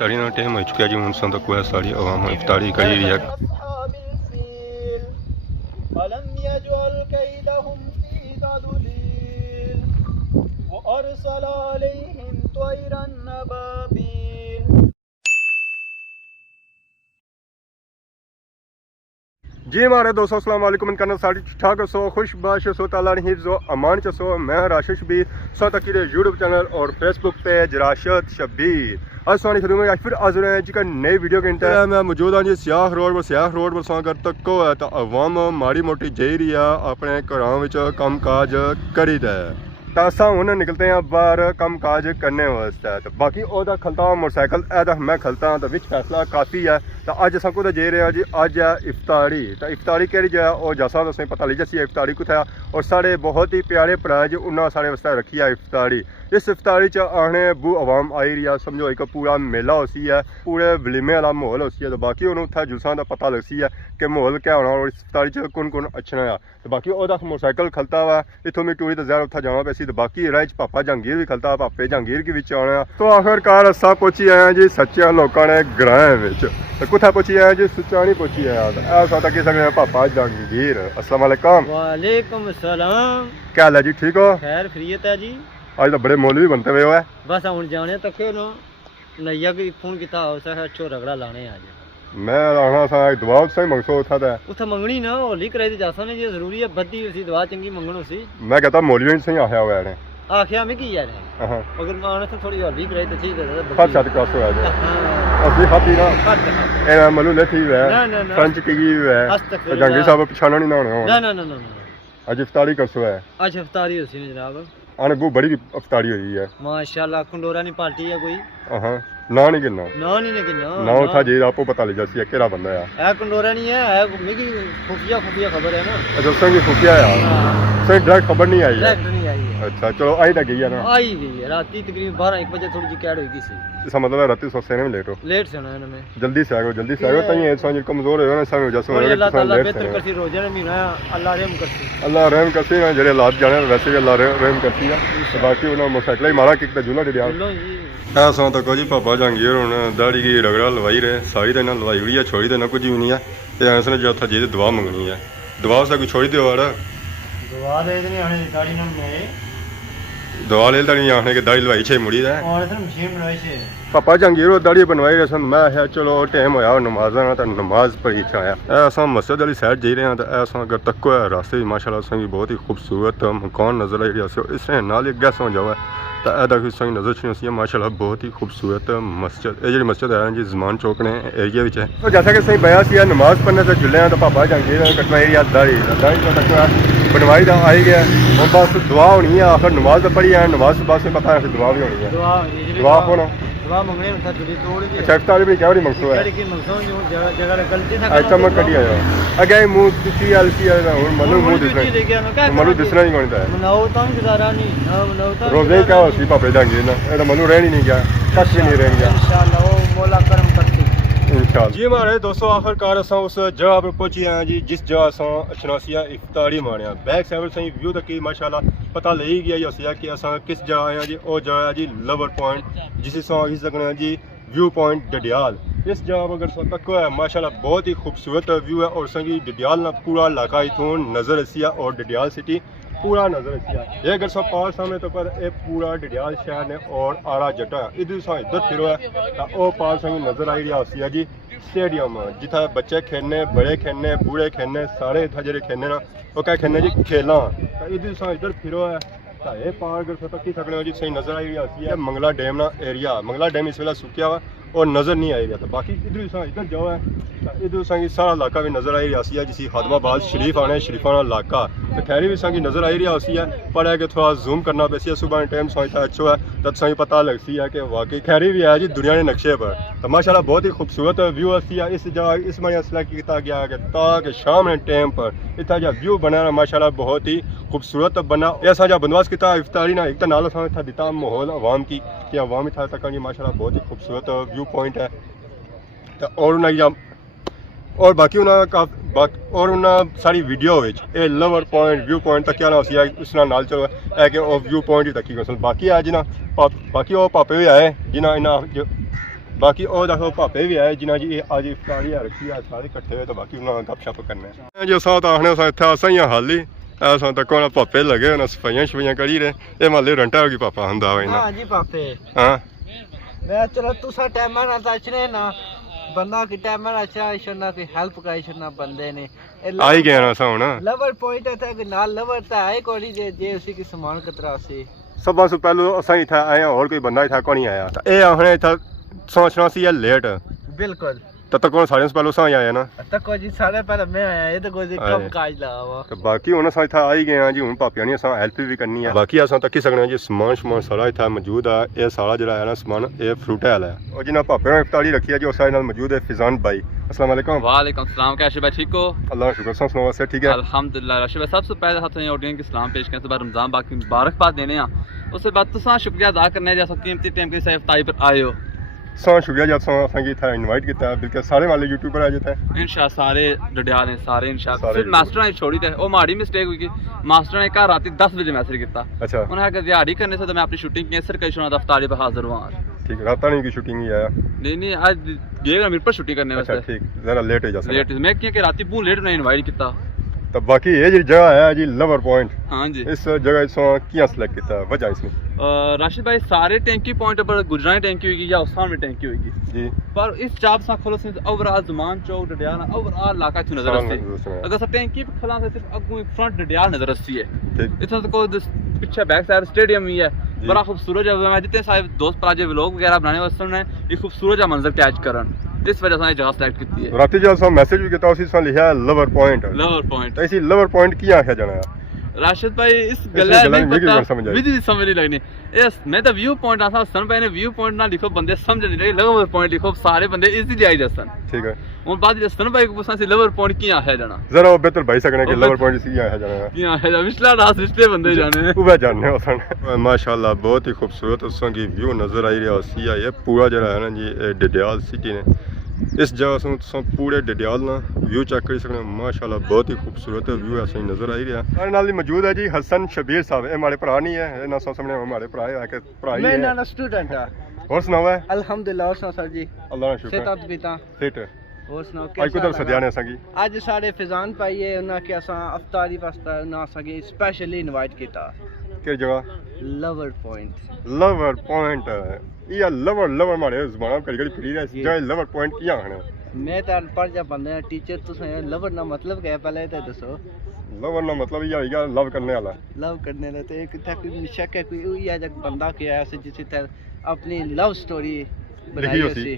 इफ्तारी का टाइम हो चुका है जी। हूँ सन तक कोई सारी आवाम इफ्तारी करी रही है। जी हमारे दोस्तों अस्सलाम वालेकुम करना सारी ठीक ठाक सो खुश बाश सो ताला नहीं जो अमान च सो मैं राशिश भी सो तक यूट्यूब चैनल और फेसबुक पेज राशिद शब्बीर असवानी शुरू में फिर हाजिर हैं जी का नई वीडियो के इंतजार मैं मौजूद हाँ जी सियाह रोड पर सो कर तक है तो अवाम माड़ी मोटी जाई रही है अपने घरों कम काज करी है तो असा हूँ निकलते हैं बाहर कम काज करने वास्ते। तो बाकी ओदा खलता मोटरसाइकिल ऐदा मैं खलता तो विच फैसला काफ़ी है। तो अज अस कुछ जे रहे हैं जी अज है इफ्तारी। तो इफ्तारी केड़ी जो है और जैसा तुसें पता लग जासी इफ्तारी कुछ है और साढ़े बहुत ही प्यारे भरा जी उन्होंने साढ़े वास्ते रखी है इफ्तारी। इस इफ्तारी च आने बू आवाम आई रही है समझो एक पूरा मेला होसी है पूरे वलीमे वाला माहौल होसी है। तो बाकी उन्होंने उत्थे जुलसा का पता लगसी है कि माहौल क्या होना और इस इफ्तारी च कौन कौन अच्छा है। तो बाकी ओदा मोटरसाइकिल खलता हुआ इतों मैं टूरी तो ज़्यादा उत्थे जाना पैसी। तो बाकी राह पापा जहांगीर भी खलता पापे जहांगीर के विच आना। तो आखिरकार असा पहुंची आए हैं जी सच्चे लोगों ने ग्रां तो कुत्थे पहुंची आए जी सुचानी पहुंची आए ऐसा कह सकते हैं पापा जहांगीर। अस्सलाम वालेकुम। वालेकुम सलाम। क्या हाल है जी ठीक हो? खैर खैरियत है जी। आज तो बड़े मौलवी बनते हुए है बस हम जाने तक नैया की फोन किया अच्छो रगड़ा लाने आज मैं आना सा दुआ से मंगसो उठा था उथे मंगनी ना होली कराई जासा ने ये जरूरी है बद्दी उसी दुआ चंगी मंगनो सी। मैं कहता मौलवी से आया हुआ है आखिया में की यार अगर माने तो थोड़ी होली कराई तो ठीक है खत छत क्रॉस होया है असली खाती ना ए मलू ले ठीक है फ्रेंच की है जंगी साहब पछाना नहीं ना होना ना ना ना आज इफ्तारी करसो है आज इफ्तारी होसी ने जनाब आने बू बड़ी इफ्तारी हुई है माशाल्लाह खंडोरा नहीं पार्टी है कोई हां ना नहीं गिनना ना उठा जी आपको पता लग जासी है केड़ा बंदा है कंडोरा नहीं है मिगी खुफिया खबर है ना अच्छा संगी खुफिया है सही डायरेक्ट खबर नहीं आई डायरेक्ट नहीं आई है। अच्छा चलो आई तक गई है ना आई गई है रात तकरीबन 12-1 बजे थोड़ी जी कैड होगी सी। इसका मतलब है रात सो सेने में लेट से ना में जल्दी से आगो तई इंसान कमजोर है ना सब वजह से अल्लाह ताला बेहतर करसी रोजे ने महीना अल्लाह रहम करसी ना जेड़े लात जाने वैसे भी अल्लाह रहम करसी है। बाकी उन्होंने मोटरसाइकिल ही मारा किक जुला डिया ऐसा तो जी पापा जहांगीर हूँ दाड़ी की रगड़ा लवाई रहे सारी तो इन्हें लवाई हुई है छोड़ी देना कुछ भी नहीं है। तो ऐसा जो उत्थे जी दुआ मंगनी है दुआ उसका कोई छोड़ी दो दुआ ले नहीं आने के दाड़ी लवाई छे मुड़ी है पापा जहांगीर दाड़ी बनवाई रहे सन। मैं है चलो टाइम होया नमाजा ना तो नमाज पढ़ी आया ऐसा मस्जिद वाली साइड जा रहे हैं। तो ऐसा अगर तको है रास्ते भी माशाल्लाह संगी बहुत ही खूबसूरत मकान नजर आई रहा इस नाल एक गैस हो जावा तो ऐदा भी संग नजर छी है माशाल्लाह बहुत ही खूबसूरत मस्जिद ये जी मस्जिद है जी जमान चौक ने एरिया है। तो जैसा कि सही बया सी नमाज पढ़ने से जुले हैं तो पापा जहांगीर कटवाई रही दाड़ी तो तक बनवाई तो आई गया और बस दुआ होनी है आखिर नमाज तो पढ़ी है नमाज से बाद पता है दुआ भी होनी है दुआ होना अच्छा इफ्तारी भी क्या मंगसो है अच्छा मैं कटी आया अगे मुंह दिसी अलसी हुन मनु मुंह दिसना मनु दिसना नहीं कोनी है रोजे क्या होसी पापे जहांगीर ना ए मनु रहनी नहीं गया कछ भी नहीं रह गया इंशाल्लाह वो मौला करम करती इंशाल्लाह। जी हमारे दोस्तों आखिरकार असा उस जगह पर पहुंची आए जी जिस जगह असा अचनासिया इफ्तारी मारिया बैक साइड सही व्यू तक माशाल्लाह पता ले ही गया होसिया कि असा किस जगह आए जी और जगह है जी लवर पॉइंट जिसे आखी सकने जी व्यू पॉइंट डडियाल। इस जगह पर अगर तक है माशाल्लाह बहुत ही खूबसूरत व्यू है और संगी डडियाल ना पूरा इलाका इथों नजर असिया और डडियाल सिटी पूरा नजर असिया ये अगर सब पास सामने तो पर ये पूरा डडियाल शहर ने और आरा जटा इधर सा इधर फिरो है तो वो पास संगी नजर आई रहा होसिया जी स्टेडियम जिथा बच्चे खेलने बड़े खेलने बूढ़े खेलने सारे इतना जेडे खेलने ना वो क्या खेलने जी खेला तो इधर सा इधर फिरो है तो ये पार अगर तक की सकने जी सही नजर आई रही है मंगला डैम ना एरिया मंगला डैम इस वेला सुखिया हुआ और नज़र नहीं आई रहा था। बाकी इधर इधर जाओ है इधर संगी सारा इलाका भी नज़र आई रहा है जिसी खादमाबाद शरीफ आने शरीफाना इलाका तो खैरी भी संगी नज़र आई रहा है पर है कि थोड़ा जूम करना पैसी सुबह टाइम सोचता अच्छो है तब संगी पता लगती है कि वाकई खैरी भी है जी दुनिया के नक्शे पर। तो माशाल्लाह बहुत ही खूबसूरत व्यू है इस जगह इस में सिलेक्ट किया गया है ताकि शाम के टाइम पर इतना जो व्यू बना माशाल्लाह बहुत ही खूबसूरत बना ऐसा जो बंदोबस्त किया इफ्तारी ना एक तो नाल था दिता माहौल आवाम की कि आवाम था तक माशाल्लाह बहुत ही खूबसूरत व्यू पॉइंट है। तो और बाकी और उन्हें सारी वीडियो ये लवर पॉइंट व्यू पॉइंट तक क्या ना उस नाल चलो है कि व्यू पॉइंट ही तक बाकी है जिन्हें बाकी वो पापे भी आए जिन्हें बाकी और देखो भापे भी आए जिन्हें जी अज इफ्तारी रखी है सारे इकट्ठे हुए तो बाकी उन्होंने गपशप करना जो साथ आखने इतने असा ही हाली ऐसा तक होना भापे लगे उन्हें सफाइयां शफाइयां करी रहे ये माले रंटा होगी पापा हुंदा वा हां जी पापे हां मैं चलो तुसा टाइम ना तचने ना बंदा की टाइम ना अच्छा इशना की हेल्प का इशना बंदे ने आई गया ना सा होना लवर पॉइंट है कि नाल लवर ता है कोई जे उसी की सामान कतरा से सब से पहले असा ही था आया और कोई बंदा ही था कौन नहीं आया ये आखने था सोचना सी है लेट बिल्कुल तब तक कौन सारे से पहले सा ही आया ना तक को जी सारे पहले मैं आया ये तो कोई कब काज लगा हुआ तो बाकी हुन असा इथा आई गए हैं जी हुन पापिया ने असा हेल्प भी करनी है बाकी असा तक ही सकने जी सामान सामान सारा इथा मौजूद है ये सारा जरा है ना सामान ये फ्रूट है और जिन्हें पापे ने इफ्तारी रखी है जो सारे नाल मौजूद है फिजान भाई अस्सलाम वालेकुम वालेकुम सलाम कैसे भाई ठीक हो अल्लाह शुक्र सुनाओ से ठीक है अल्हम्दुलिल्लाह राशिद भाई सबसे पहले सबसे ऑडियंस के सलाम पेश करने से बाद रमजान बाकी मुबारकबाद देने हैं उसके बाद तुसा शुक्रिया अदा करने जैसा कीमती टाइम के साथ इफ्तारी पर आए हो सा शुक्रिया जब असेंगी था इनवाइट किया बिल्कुल सारे वाले यूट्यूबर आ जाते हैं इंशाल्लाह सारे डडियाल ने सारे इंशाल्लाह फिर मास्टर ने छोड़ी थे वो माड़ी मिस्टेक हुई कि मास्टर ने घर रात 10 बजे मैसेज किया अच्छा उन्हें अगर दिहाड़ी करने से तो मैं अपनी शूटिंग कैंसिल कर छोड़ा इफ्तारी पर हाजिर हुआ ठीक रात नहीं की शूटिंग ही आया नहीं आज गएगा मेरे पर शूटिंग करने अच्छा वास्ते ठीक जरा लेट हो जा लेट मैं क्या कि रात बहुत लेट ने इनवाइट किया तो बाकी ये जी जगह है जी लवर पॉइंट हाँ जी इस जगह सो किया सिलेक्ट किया वजह इसमें राशिद भाई सारे टैंकी पॉइंट पर गुजरानी टैंकी होगी या उस्मान में टैंकी होगी जी पर इस चाप सा खोलो से ओवरऑल जुमान चौक डडियाल ओवरऑल इलाका थी नजर आती अगर सब टैंकी पे खला से सिर्फ अगू फ्रंट डडियाल नजर आती है ठीक इतना तो कोई पीछे बैक साइड स्टेडियम ही है बड़ा खूबसूरत है मैं जितने सारे दोस्त प्राजे व्लॉग वगैरह बनाने वास्ते ने ये खूबसूरत मंजर कैच करन इस वजह से जगह सेलेक्ट की है रात जब सो मैसेज भी किया उसी से लिखा है लवर पॉइंट तो इसी लवर पॉइंट की आखे जाना है राशिद भाई इस गला नहीं पता विधि समझ नहीं लगनी यस मैं तो व्यू पॉइंट आसा सन भाई ने व्यू पॉइंट ना लिखो बंदे समझ नहीं लगे लवर पॉइंट लिखो सारे बंदे इजीली आई जासन ठीक है और बाद में सन भाई को पूछना से लवर पॉइंट की आखे जाना जरा बेहतर भाई सकने के लवर पॉइंट इसी आखे जाना है की आखे जाना पिछला रात रिश्ते बंदे जाने वो जानने हो माशाल्लाह बहुत ही खूबसूरत उसों की व्यू नजर आई रही है ये पूरा जरा है ना जी डडियाल सिटी ने इस जगह से पूरे डडियाल ना व्यू चेक कर सकते माशाल्लाह बहुत ही खूबसूरत व्यू ऐसे नजर आई रहा हमारे नाल मौजूद है जी हसन शबीर साहब ये हमारे भरा नहीं है ना सामने हमारे भरा है भरा ही मैं है ना स्टूडेंट है और सुनाओ है अल्हम्दुलिल्लाह और सर जी अल्लाह का शुक्र सेहत पिता सेठ और सुनाओ आज कुदर सदिया ने संगी आज सारे फिजान पाइए उन्हें के असा इफ्तारी वास्ते ना सके स्पेशली इनवाइट किया किस जगह लवर पॉइंट ये लवर मारे जुबान कड़ी कड़ी फिरी रहा है लवर पॉइंट क्या आखना मैं तो अनपढ़ जा बंदे टीचर तुस लवर ना मतलब क्या पहले तो दसो लवर ना मतलब ये आएगा लव करने वाला लव करने वाला तो एक तक शक है कोई या जब बंदा के आया से जिसे अपनी लव स्टोरी बनाई उसी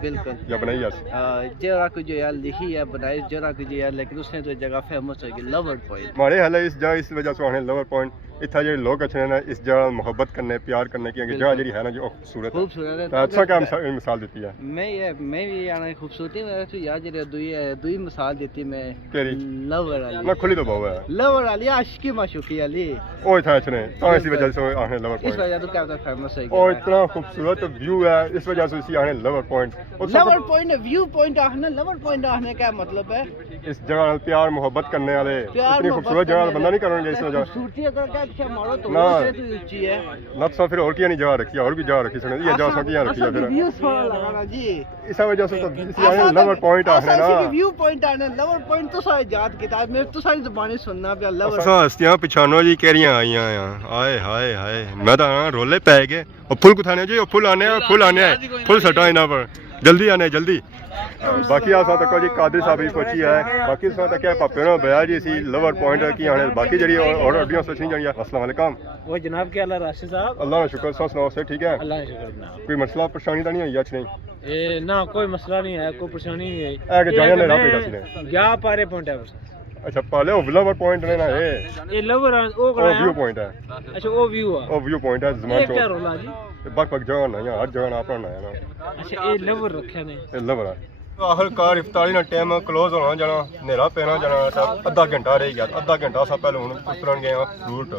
बिल्कुल या बनाई जरा को जो यार लिखी है बनाई जरा को जो यार लेकिन उसने तो जगह फेमस होगी लवर पॉइंट हमारे हाल इस जगह इस वजह से आने लवर पॉइंट इतना जो लोग अच्छे ना इस जगह मोहब्बत करने प्यार करने की जगह जी है ना जो खूबसूरत है अच्छा क्या मिसाल देती है मैं भी यार खूबसूरती में तो यार जो दुई मिसाल देती मैं लवर वाली ना खुली तो बहुत है लवर वाली आशिकी माशूकी वाली ओ इतना अच्छे तो इसी वजह से आने लवर पॉइंट इस वजह तो क्या फेमस है और इतना खूबसूरत व्यू है इस वजह से इसी आने लवर पॉइंट व्यू पॉइंट आने लवर पॉइंट आने का मतलब है इस जगह प्यार मोहब्बत करने वाले इतनी खूबसूरत जगह बंदा नहीं करेंगे इस वजह खूबसूरती अगर क्या मारो तो ना तो ऊंची है ना तो फिर और क्या नहीं जगह रखी और भी जगह रखी सकते ये जगह क्या रखी है फिर व्यू थोड़ा लगाना जी इस वजह से तो इसी आने लवर पॉइंट आने ना व्यू पॉइंट आने लवर पॉइंट तो सारी याद किताब में तो सारी जुबानी सुनना पे लवर हस्तियां पिछानो जी केरियां आईयां आए हाय हाय मैं तो रोले पै गए और फुल कुथाने जी फुल आने फुल सटा इना पर जल्दी आने जल्दी बाकी आ तक जी कादिर साहब भी पहुंची है बाकी सा तक पापे ने बया जी सी लवर पॉइंट की आने बाकी जड़ी और ऑडियंस सोचनी जानी अस्सलाम वालेकुम वो जनाब क्या हाल है राशिद साहब अल्लाह का शुक्र सुनाओ से ठीक है अल्लाह का शुक्र जनाब कोई मसला परेशानी तो नहीं आई आज नहीं ए ना कोई मसला नहीं है कोई परेशानी नहीं है है कि जाया ने रात पे जासी क्या पारे पॉइंट है अच्छा पाले वो लवर पॉइंट लेना है ये लवर ओ व्यू पॉइंट है अच्छा वो व्यू है वो व्यू पॉइंट है जमान क्या रोला जी बक जगह ना हर जगह अपना ना है ना अच्छा ये लवर रखे ने ये लवर है आखिरकार इफ्तारी ना टाइम क्लोज होना जाना नेरा पैना जाना अद्धा घंटा रह गया अद्धा घंटा सा पहले हूँ उतरन गए फ्रूट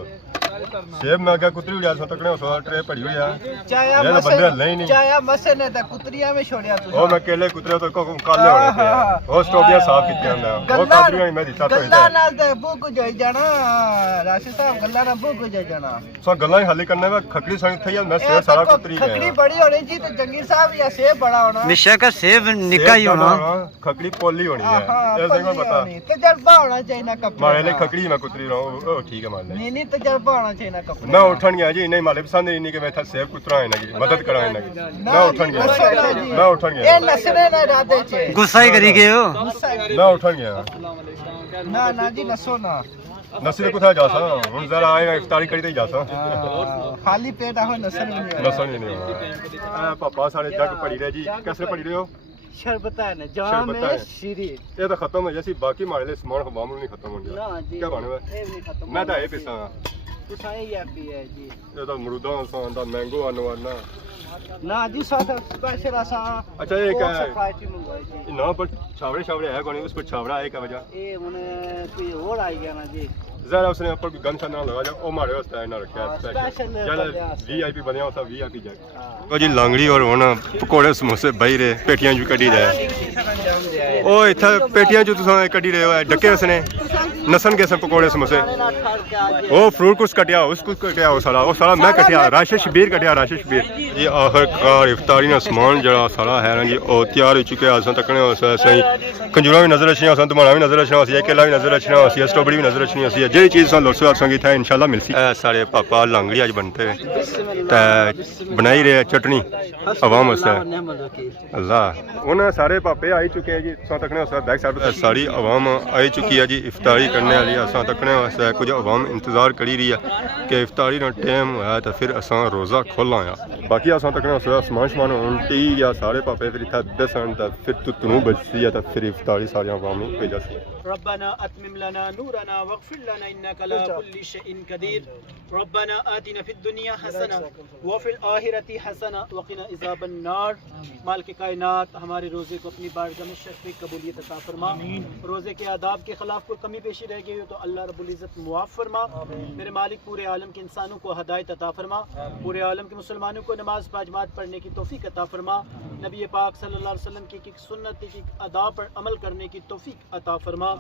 सेब मैं क्या कुतरी उड़िया सो तकने सो ट्रे पड़ी हुई है चाया ये तो बंदे नहीं नहीं चाया मसे ने तो कुतरिया में छोड़िया तू ओ मैं केले कुतरे तो को काले होने पे ओ स्टोबिया साफ कीतियां ना ओ कादरियां मैं दिता तो गल्ला नाल ते भूख जाई जाना राशि साहब गल्ला ना भूख जाई जाना सो गल्ला ही हल्ली करने में खकड़ी संग थे यार मैं सेब सारा कुतरी है खकड़ी बड़ी होनी जी तो जंगीर साहब या सेब बड़ा होना मिशा का सेब निका ही होना खकड़ी पोली होनी है ऐसे को पता तजर्बा होना चाहिए ना कप मारे ले खकड़ी मैं कुतरी रहा हूं ओ ठीक है मान ले नहीं तजर्बा होना चाहिए ना कप मैं उठन गया जी नहीं माले पसंद नहीं कि मैं था सेब कुतरा है ना की मदद करा है ना की मैं उठन गया ए नसने ना राधे छे गुस्सा ही करी गए हो मैं उठन गया ना जी नसो ना नसरे कुथा जा सा हुन जरा आएगा इफ्तारी करी ते जा सा खाली पेट आहो नसन नहीं नसन नहीं होगा पापा सारे जग पड़ी रहे जी कैसे पड़ी रहे हो शरबत है ना जाम है शीरी ये तो खत्म है जैसी बाकी मारे ले सामान हवाम नहीं खत्म हो गया ना जी क्या बने ये नहीं खत्म मैं तो ये पिसा कुछाई या पी है जी ये तो अमरूदा सा दा मैंगो आना ना जी साथ स्पेशल आसा अच्छा ये क्या है सप्राइटी मंगवाई जी ना पर छावड़े है कौन उस पर छावड़ा है क्या वजह ये मुने कोई और आई गया ना जी जरा उसने ऊपर गन सा ना लगा जा ओ मारे वास्ते है ना रखा स्पेशल चल वीआईपी बनया सा वीआईपी जग ओ जी लांगड़ी और होना पकोड़े समोसे बई रे पेटियां जो कडी रहे ओ इथा पेटियां जो तुसा कडी रहे हो डके उसने नसन के पकोड़े समोसे ओ फ्रूट कुछ कटिया उसको कटिया वो सारा मैं कटिया राशिद शबीर कटिया राशिद शबीर जी आखिरकार इफ्तारी ना सामान जरा सारा है ना जी ओ तैयार हो चुके अस तकने सही खंजूरा भी नजर अचनी अस धमाना भी नजर अचना सी केला भी नजर अचना सी स्ट्रॉबेरी भी नजर अचनी सी जेही चीज सन लोसो संगी था इंशाल्लाह मिलसी सारे पापा लांगड़ी आज बनते ते बनाई रहे चटनी अवाम वास्ते अल्लाह उन्हें सारे पापे आई चुके हैं जी तकने बैक साइड सारी अवाम आई चुकी है जी इफ्तारी करने वाली असा तकने वास्ते कुछ अवाम इंतजार करी रही है कि इफ्तारी ना टाइम होया तो फिर असा रोज़ा खोलना है बाकी असा तकने समान उल्टी या सारे पापे फिर इतना दसन फिर तुतनू बचती है तो फिर इफ्तारी सारी अवाम भेजा सी रब्बना अतमिम लना नूरना वगफिर लना इन्नका ला कुल्ली शैइन कदीर रब्बना आतिना फिद दुनिया हसना व फिल आखिरती हसना व क़िना अज़ाबन नार मालिक कायनात हमारे रोज़े को अपनी बारगाह में शफ़ी कबूलियत अता फरमा रोज़े के आदाब के खिलाफ कोई कमी पेशी रह गई हो तो अल्लाह रब्बुल इज़्ज़त मुआफ़ फरमा मेरे मालिक पूरे आलम के इंसानों को हदायत अता फरमा पूरे आलम के मुसलमानों को नमाज पाजमात पढ़ने की तौफीक अता फरमा नबी पाक सल्लल्लाहु अलैहि वसल्लम की सुन्नत की अदा पर अमल करने की तौफीक अता फरमा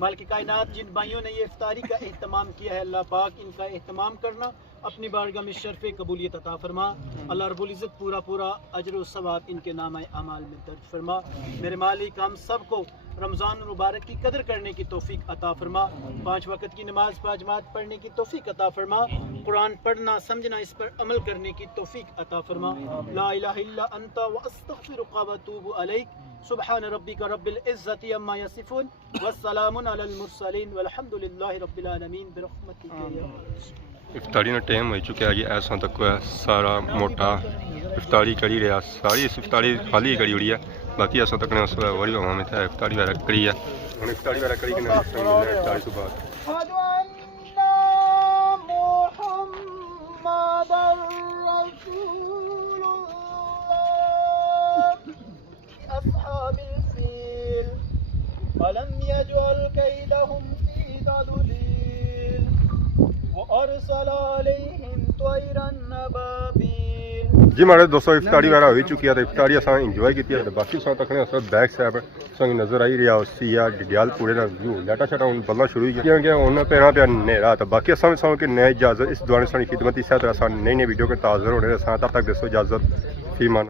मालिक कायनात जिन भाइयों ने ये इफ्तारी का एहतमाम किया है अल्लाह पाक इनका एहतमाम करना अपनी बारगाह में शर्फ़ कबूलियत अता फरमा अल्लाह रब्बुल इज़्ज़त पूरा अजर व सवाब इनके नाम अमाल में दर्ज फरमा मेरे मालिक हम सबको रमज़ान मुबारक की कदर करने की तौफीक अता फरमा 5 वक्त की नमाज पाजमात पढ़ने की तौफीक अता फरमा कुरान पढ़ना समझना इस पर अमल करने की तौफीक अता फरमा ला इलाहा इल्ला अंता व अस्तग़फिरुका व अतूबु अलैक सुब्हान रब्बिका रब्बिल इज़्ज़ति अम्मा यसिफून वस्सलामुन अलल मुरसलीन वल्हम्दुलिल्लाहि रब्बिल आलमीन बिरहमतिका या इफ्तारी ना टाइम हो चुका है जी ऐसा तक सारा मोटा इफ्तारी करी रहा सारी इस इफ्तारी खाली करी हुई है बाकी ऐसा तक वही हमें था इफ्तारी वगैरह करी है हम इफ्तारी वगैरह करी इफ्तारी तो बाद जी हमारे दोस्तों इफ्तारी वगैरह हो चुकी है तो इफ्तारी अस इंजॉय की बाकी तकने बैक साइड संग नजर आई रहा उसी या डिडियाल पूरे ना व्यू लाटा शाटा हूँ बल्ला शुरू ही क्योंकि उन्हें पैर पे नेरा तो बाकी असा सौ कि नए इजाजत इस दौरान सारी खिदमत इस तरह नई नई वीडियो के ताज़र होने तब तक दोस्तों इजाजत फी मान।